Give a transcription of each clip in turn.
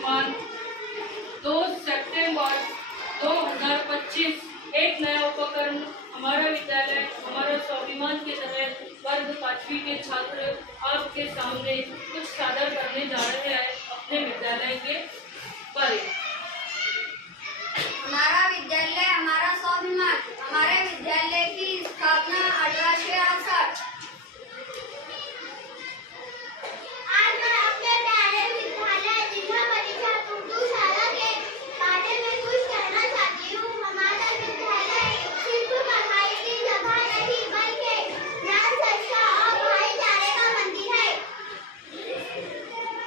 स्वाभिमान 2 सितंबर 2025 एक नया उपक्रम हमारा विद्यालय हमारा स्वाभिमान के तहत वर्ग 5वीं के छात्र आपके सामने कुछ सादर करने जा रहे हैं अपने विद्यालय के बारे में। हमारा विद्यालय हमारा स्वाभिमान। हमारे विद्यालय की स्थापना 1868। आज मैं अपने प्यारे विद्यालय जिला परिषद उर्दू शाला के बारे में कुछ कहना चाहती हूँ। हमारा विद्यालय सिर्फ पढ़ाई की जगह नहीं बल्कि ज्ञान, शिक्षा और भाईचारे का मंदिर है।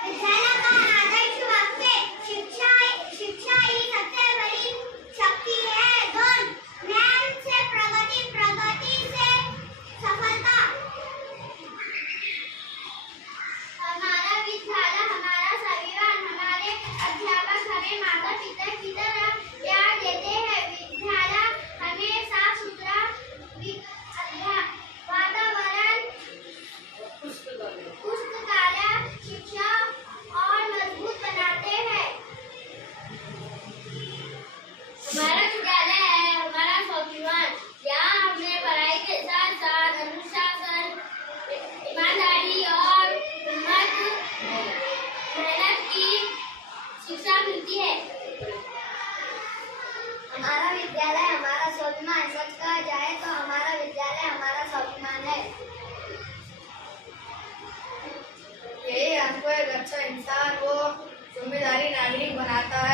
विद्यालय का आदर्श वाक्य शिक्षा ही सबसे बड़ी शक्ति है। ज्ञान से प्रगति, प्रगति से सफलता। हमारा विद्यालय हमारा स्वाभिमान। हमारे अध्यापक हमें माता पिता की तरह प्यार देते हैं। विद्यालय हमें साफ सुथरा वातावरण, पुस्तकालय, शिक्षा और मजबूत बनाते हैं। हमारा विद्यालय है हमारा स्वाभिमान। यहाँ हमने पढ़ाई के साथ साथ अनुशासन, ईमानदारी और मेहनत की शिक्षा मिलती है। हमारा विद्यालय हमारा स्वाभिमान। सच कहा जाए तो हमारा विद्यालय हमारा स्वाभिमान है। यही हमको एक अच्छा इंसान व जिम्मेदारी नागरिक बनाता है।